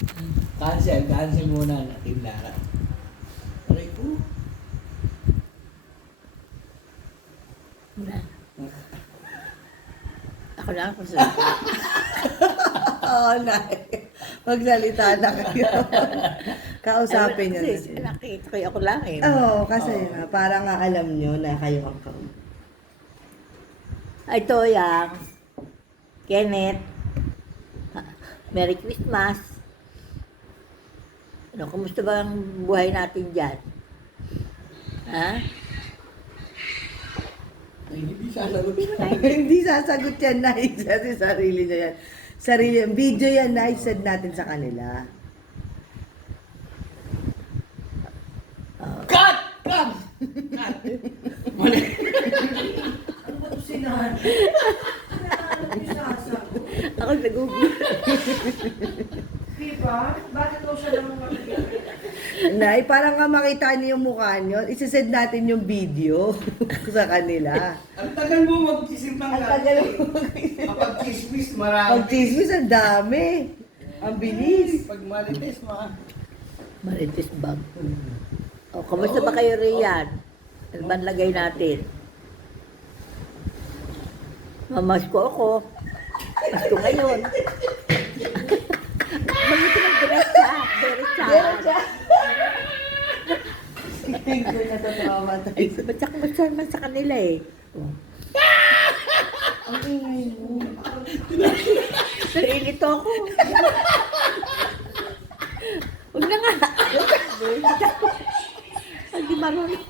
Cancel muna na Team Lara. Aray ko. Ako na ako sa... Oo, Nay. Magsalita na kayo. Kausapin niyo na Kasi sila. nakita ko ako lang eh. Oo, kasi na, para nga alam nyo na kayo ang kausap. Ito yang Kenneth. Merry Christmas. Ano, kumusta ba ang buhay natin dyan? Ha? Ay, hindi sasagot. Hindi sasagot yan, Nay. Kasi sarili niya yan. Sarili, video yan, Nay. Send natin sa kanila. Cut! Cut! Cut! Mali. Ano ba ito sinahan? Ako nag-google. Diba? Bakit daw siya naman makikita? Nay, para nga makita niyo yung mukha niyo, isisend natin yung video sa kanila. Ang tagal mo mag-isip ng Ang tagal mo Kapag chismis, marami. Pag chismis, ang dami. Ang bilis. Pag marites, Marites bag. O, kumusta ba kayo riyan? Ano ba lagay natin? Mamasko ako. Masko ngayon. Bakit nag-diretsa? Diretsa. Tingin ko na sa trauma Ay, tayo. ba't kumusta naman sa kanila eh? Ang ingay mo. Narilito ako. Huwag na nga. Hindi marunong.